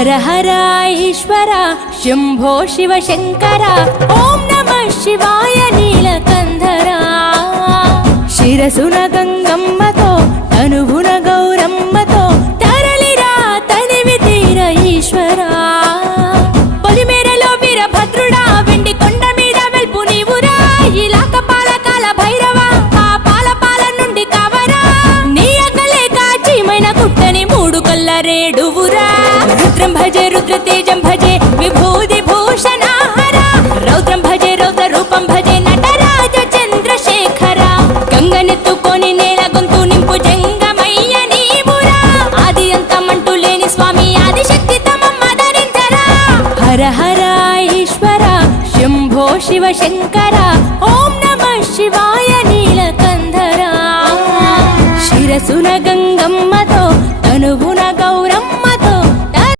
హర హర ఈశ్వర శంభో శివ శంకర ఓం నమః శివాయ నీలకంధరా శిరసున గంగమ్మతో తనువున గౌరమ్మతో తరలిరా తనివి తీర ఈశ్వరా పొలిమేరలో వీరభద్రుడా వెండి కొండ మీద వెల్పు నీవురా ఇలాక పాలకాల భైరవ ఆ పాల నుండి కావరా నీ అక్కలే కాచిమైన కుట్టని మూడు కల్ల రేడువురా రుద్రం భజే రుద్ర తేజం భజే విభూది భూషణ హర రౌద్రం భజే రౌద్ర రూపం భజే నటరాజ చంద్రశేఖర గంగనెత్తుకొని నేల గొంతు నింపు జంగమయ్య నీవురా ఆది అంతమంటూ లేని స్వామి ఆదిశక్తి తమమ్మ ధరించరా హర హర ఈశ్వర శంభో శివ శంకర